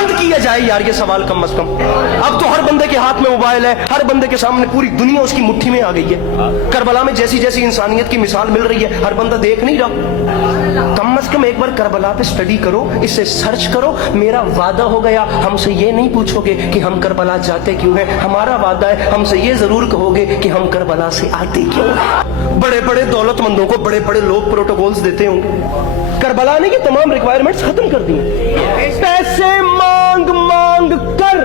बंद किया जाए यार ये सवाल कम अज कम। अब तो हर बंदे के हाथ में मोबाइल है, हर बंदे के सामने पूरी दुनिया उसकी मुट्ठी में आ गई है। करबला में जैसी जैसी इंसानियत की मिसाल मिल रही है, हर बंदा देख नहीं रहा। कम अज कम एक बार करबला पे स्टडी करो, इससे सर्च करो। मेरा वादा हो गया, हमसे ये नहीं पूछोगे कि हम करबला जाते क्यों हैं। हमारा वादा है, हमसे ये जरूर कहोगे कि हम करबला से आते क्यों हैं। बड़े बड़े दौलतमंदों को बड़े बड़े लोग प्रोटोकॉल्स देते होंगे, करबला ने ये तमाम रिक्वायरमेंट्स खत्म कर दी। पैसे मांग मांग कर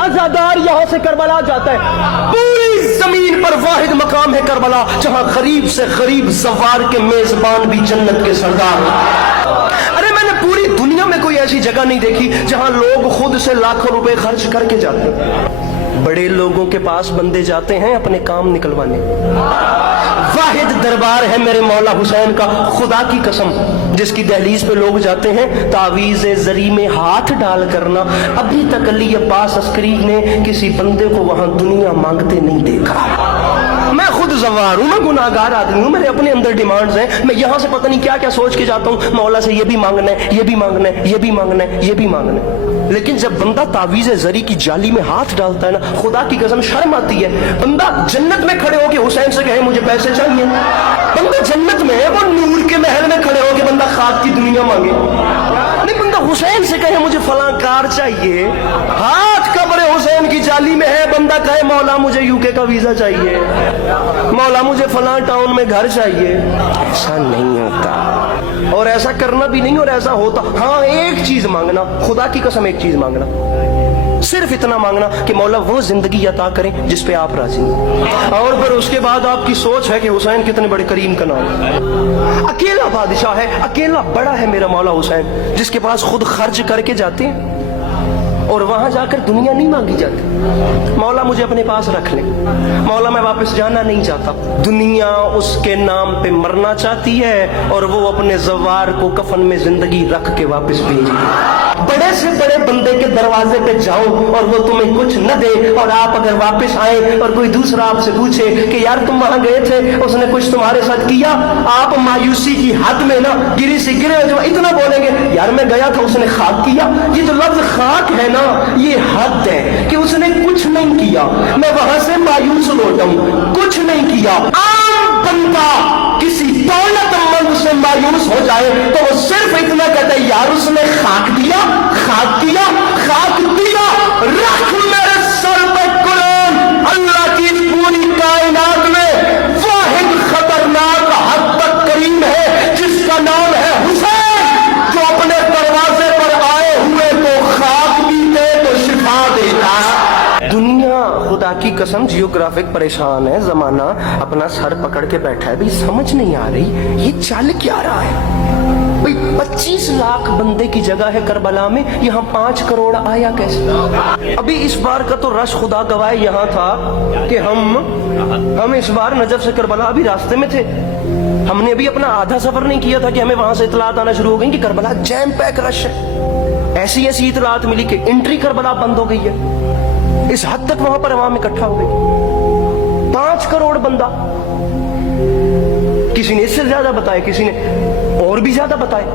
अज़ादार यहां से करबला जाता है। पूरी जमीन पर वाहिद मकाम है करबला, जहां गरीब से गरीब ज़वार के मेजबान भी जन्नत के सरदार। अरे मैंने पूरी दुनिया में कोई ऐसी जगह नहीं देखी जहां लोग खुद से लाखों रुपए खर्च करके जाते हैं। बड़े लोगों के पास बंदे जाते हैं अपने काम निकलवाने। वाहिद दरबार है मेरे मौला हुसैन का, खुदा की कसम, जिसकी दहलीज पे लोग जाते हैं तावीज़ जरी में हाथ डाल करना। अभी तक अली अब्बास अस्करी ने किसी बंदे को वहां दुनिया मांगते नहीं देखा। मैं खुद ज़वार हूं, मैं गुनाहगार आदमी हूं, मेरे अपने अंदर डिमांड्स हैं। मैं यहां से पता नहीं क्या क्या सोच के जाता हूं, मौला से ये भी मांगना है, ये भी मांगना है, ये भी मांगना है, ये भी मांगना है। लेकिन जब बंदा तावीज़ जरी की जाली में हाथ डालता है ना, खुदा की कसम शर्म आती है। बंदा जन्नत में खड़े होके हुसैन से कहे मुझे पैसे चाहिए, बंदा जन्नत में है, वो नूर के महल में खड़े होके बंदा खाक की दुनिया मांगे। नहीं, बंदा हुसैन से कहे मुझे फलां कार चाहिए, हाथ कब्र हुसैन की जाली में है, बंदा कहे मौला मुझे यूके का वीजा चाहिए, मौला मुझे फलां टाउन में घर चाहिए। ऐसा नहीं होता, और ऐसा करना भी नहीं, और ऐसा होता। हाँ, एक चीज मांगना, खुदा की कसम एक चीज मांगना, सिर्फ इतना मांगना कि मौला वो जिंदगी अता करें जिस पे आप राजी हैं। और फिर उसके बाद आपकी सोच है कि हुसैन कितने बड़े करीम का नाम है। अकेला बादशाह है, अकेला बड़ा है मेरा मौला हुसैन, जिसके पास खुद खर्च करके जाते हैं और वहां जाकर दुनिया नहीं मांगी जाती। मौला मुझे अपने पास रख ले, मौला मैं वापस जाना नहीं चाहता। दुनिया उसके नाम पे मरना चाहती है और वो अपने ज़वार को कफन में जिंदगी रख के वापस भेजे। बड़े से बड़े बंदे के दरवाजे पे जाओ और वो तुम्हें कुछ न दे, और आप अगर वापस आए और कोई दूसरा आपसे पूछे कि यार तुम वहां गए थे, उसने कुछ तुम्हारे साथ किया, आप मायूसी की हद में ना गिरी से गिरे जो इतना बोलेंगे यार मैं गया था उसने खाक किया। ये जो लफ्ज खाक है ना, ये हद है कि उसने कुछ नहीं किया, मैं वहां से मायूस लौटा हूं, कुछ नहीं किया। आम बंदा किसी दौलतमंद से मायूस हो जाए तो वो सिर्फ इतना कहता है यार उसने खाक दिया, खाक दिया, खाक दिया। रख मेरे सर पे कुरान, अल्लाह की पूरी कायनात में वाहिद खतरनाक हद तक करीम है जिसका नाम है हुसैन, जो अपने दरवाजे पर आए हुए को खाक भी दे तो शिफा देता। दुनिया खुदा की कसम जियोग्राफिक परेशान है, जमाना अपना सर पकड़ के बैठा है, भाई समझ नहीं आ रही ये चल क्या रहा है। भाई 25 लाख बंदे की जगह है करबला में, यहाँ 5 करोड़ आया कैसे? अभी इस बार का तो रश खुदा गवाह यहाँ था कि हम इस बार नजफ से करबला अभी रास्ते में थे, हमने अभी अपना आधा सफर नहीं किया था कि हमें वहां से इतलात आना शुरू हो गई कि करबला जैम पैक रश है। ऐसी ऐसी इतलात मिली कि एंट्री करबला बंद हो गई है, इस हद तक वहां पर अवाम इकट्ठा हो गई। 5 करोड़ बंदा, किसी ने इससे ज्यादा बताया, किसी ने और भी ज्यादा बताया,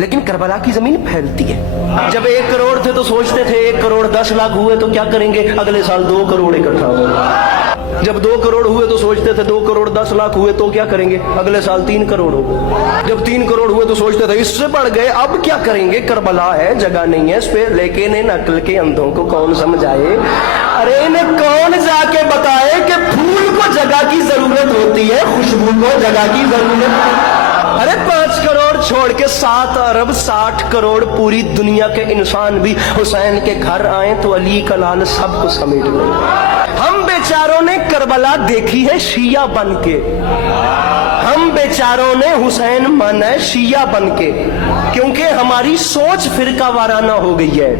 लेकिन करबला की जमीन फैलती है। जब 1 करोड़ थे तो सोचते थे 1 करोड़ 10 लाख हुए तो क्या करेंगे, अगले साल 2 करोड़ इकट्ठा होगा। जब 2 करोड़ हुए तो सोचते थे 2 करोड़ 10 लाख हुए तो क्या करेंगे, अगले साल 3 करोड़ होगा। जब 3 करोड़ हुए तो सोचते थे इससे बढ़ गए, अब क्या करेंगे, करबला है, जगह नहीं है इस पे, लेकिन इन अक्ल के अंधों को कौन समझाए। अरे इन्हें कौन जाके बताए कि फूल को जगह की जरूरत होती है, खुशबू को जगह की जरूरत। अरे 5 करोड़ छोड़ के 7 अरब 60 करोड़ पूरी दुनिया के इंसान भी हुसैन के घर आए तो अली का लाल सबको समेट ले। हम बेचारों ने करबला देखी है शिया बन के, हम बेचारों ने हुसैन माना है शिया बन के, क्योंकि हमारी सोच फिरका वाराना हो गई है।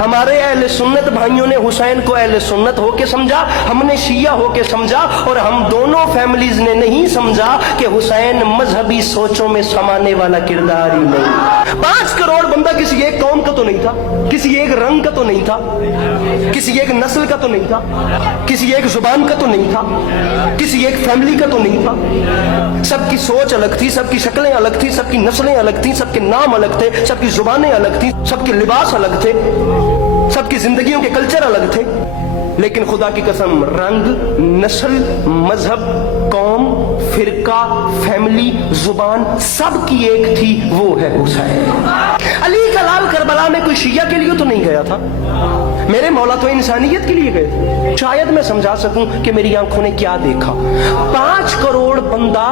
हमारे अहले सुन्नत भाइयों ने हुसैन को अहले सुन्नत होके समझा, हमने शिया होके समझा, और हम दोनों फैमिलीज ने नहीं समझा कि हुसैन मजहबी सोचों में समाने वाला किरदार ही नहीं। 5 करोड़ बंदा किसी एक कौम का तो नहीं था, किसी एक रंग का तो नहीं था, किसी एक नस्ल का तो नहीं था, किसी एक जुबान का तो नहीं था, किसी एक फैमिली का तो नहीं था। सबकी सोच अलग थी, सबकी शक्लें अलग थी, सबकी नस्लें अलग थी, सबके नाम अलग थे, सबकी जुबानें अलग थी, सबके लिबास अलग थे, सबकी जिंदगियों के कल्चर अलग थे। लेकिन खुदा की कसम, रंग, नस्ल, मजहब, कौम, फिरका, फैमिली, जुबान सबकी एक थी, वो है हुसैन। अली का लाल करबला में कोई शिया के लिए तो नहीं गया था, मेरे मौला तो इंसानियत के लिए गए। शायद मैं समझा सकूं कि मेरी आंखों ने क्या देखा। 5 करोड़ बंदा,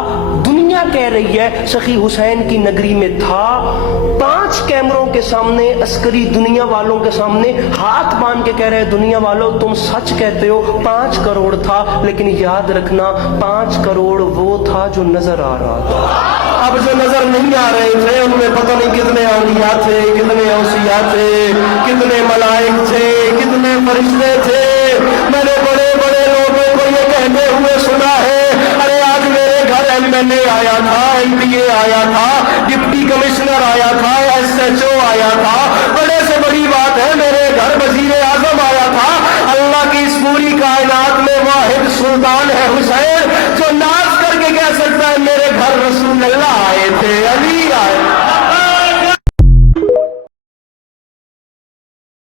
दुनिया कह रही है सखी हुसैन की नगरी में था। 5 कैमरों के सामने अस्करी दुनिया वालों के सामने हाथ बांध के कह रहे दुनिया वालों तुम सच कहते हो। 5 करोड़ था, लेकिन याद रखना 5 करोड़ वो था जो नजर आ रहा था। अब जो नजर नहीं आ रहे थे उनमें पता नहीं कितने औलिया थे, कितने औसिया थे, कितने मलाइक थे, कितने फरिश्ते थे। मैंने बड़े बड़े लोगों को ये कहते हुए सुना है, अरे आज मेरे घर एमएलए आया था, एमपीए आया था, डिप्टी कमिश्नर आया था, एसएचओ आया था, बड़े से बड़ी बात है मेरे घर वजीर आजम आया था। अल्लाह की इस पूरी कायनात में वाहिद सुल्तान है हुसैन, जो नाच करके कह सकता है मेरे घर रसूल अल्लाह